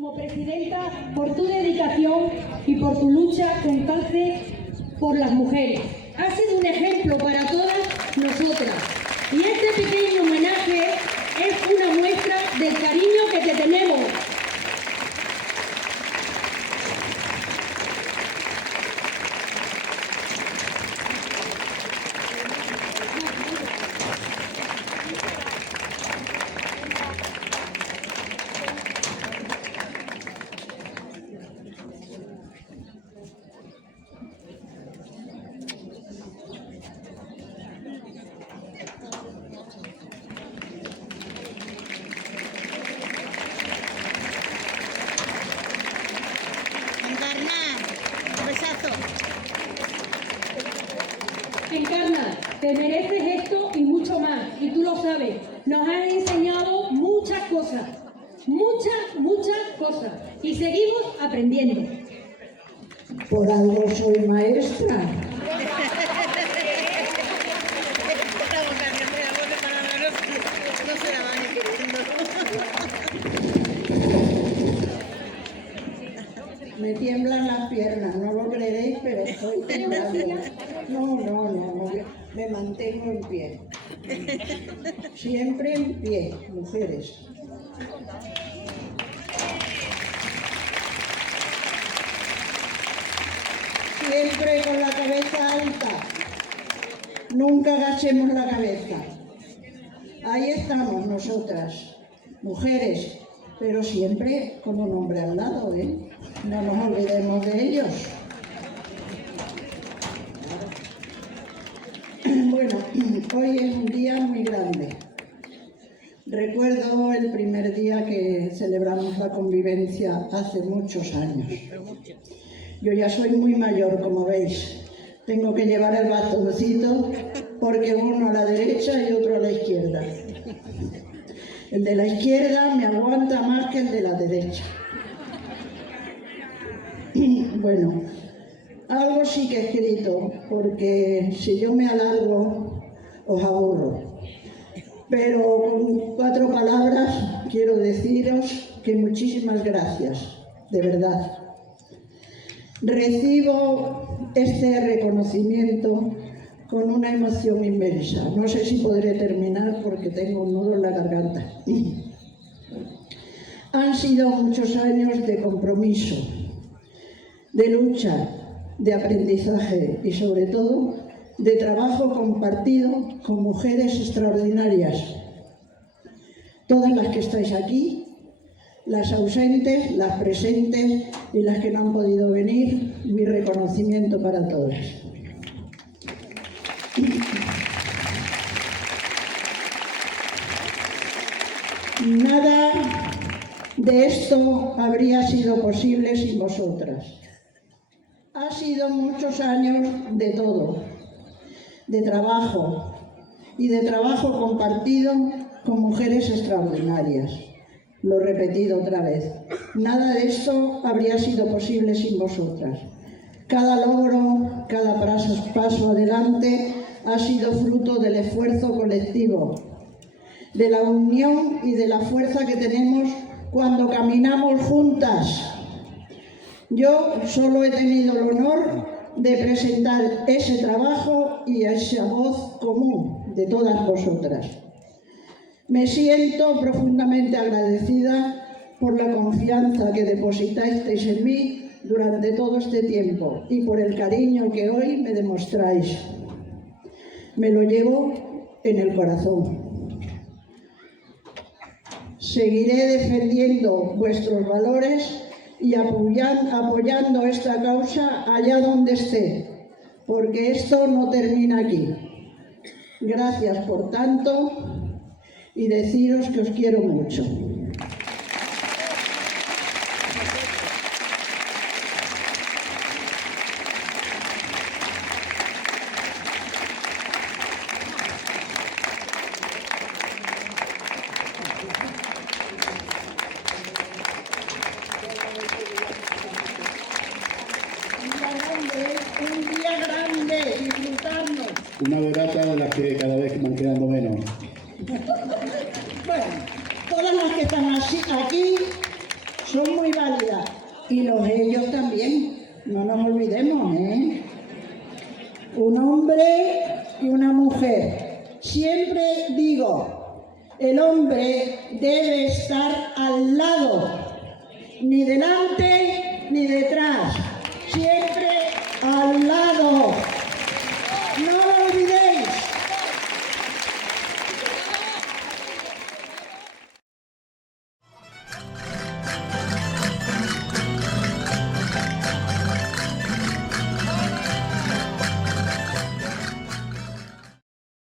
como presidenta por tu dedicación y por tu lucha constante por las mujeres. Has sido un ejemplo para todas nosotras. Y este pequeño homenaje es una muestra del cariño que te tenemos. Encarna, te mereces esto y mucho más, y tú lo sabes. Nos has enseñado muchas cosas, muchas cosas, y seguimos aprendiendo. Por algo soy maestra. Me tiemblan las piernas, no lo creeréis, pero estoy temblando. No, me mantengo en pie. Siempre en pie, mujeres. Siempre con la cabeza alta. Nunca agachemos la cabeza. Ahí estamos nosotras, mujeres, pero siempre con un hombre al lado, ¿eh? No nos olvidemos de ellos. Bueno, hoy es un día muy grande. Recuerdo el primer día que celebramos la convivencia hace muchos años. Yo ya soy muy mayor, como veis. Tengo que llevar el bastoncito porque uno a la derecha y otro a la izquierda. El de la izquierda me aguanta más que el de la derecha. Bueno, algo sí que he escrito, porque si yo me alargo, os aburro. Pero con 4 palabras quiero deciros que muchísimas gracias, de verdad. Recibo este reconocimiento con una emoción inmensa. No sé si podré terminar porque tengo un nudo en la garganta. Han sido muchos años de compromiso, de lucha, de aprendizaje y sobre todo de trabajo compartido con mujeres extraordinarias. Todas las que estáis aquí, las ausentes, las presentes y las que no han podido venir, mi reconocimiento para todas. Nada de esto habría sido posible sin vosotras. Ha sido muchos años de todo, de trabajo y de trabajo compartido con mujeres extraordinarias. Lo he repetido otra vez. Nada de esto habría sido posible sin vosotras. Cada logro, cada paso adelante ha sido fruto del esfuerzo colectivo, de la unión y de la fuerza que tenemos cuando caminamos juntas. Yo solo he tenido el honor de presentar ese trabajo y esa voz común de todas vosotras. Me siento profundamente agradecida por la confianza que depositasteis en mí durante todo este tiempo y por el cariño que hoy me demostráis. Me lo llevo en el corazón. Seguiré defendiendo vuestros valores y apoyando esta causa allá donde esté, porque esto no termina aquí. Gracias por tanto y deciros que os quiero mucho. Un día grande, disfrutando. Una verata de las que cada vez van quedando menos. Bueno, todas las que están aquí son muy válidas. Y los ellos también, no nos olvidemos, ¿eh? Un hombre y una mujer. Siempre digo, el hombre debe estar al lado, ni delante ni detrás, siempre